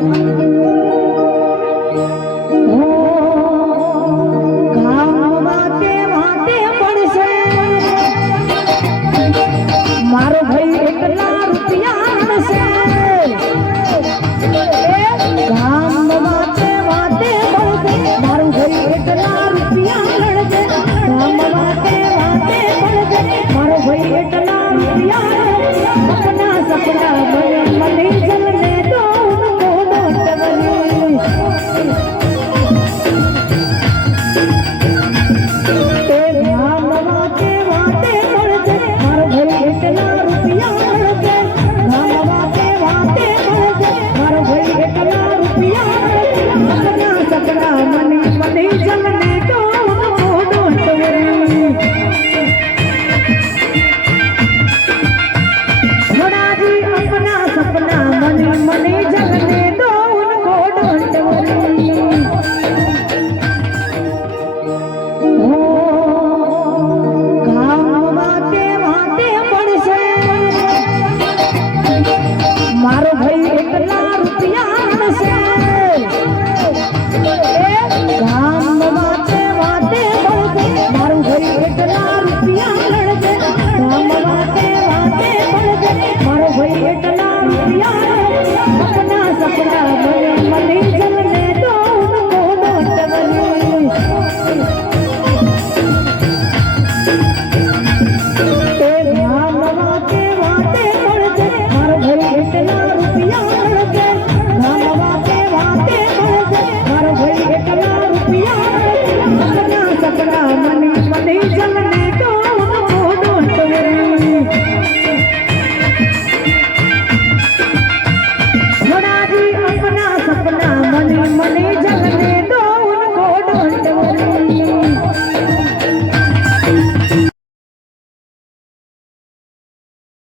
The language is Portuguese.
Música uma tendência.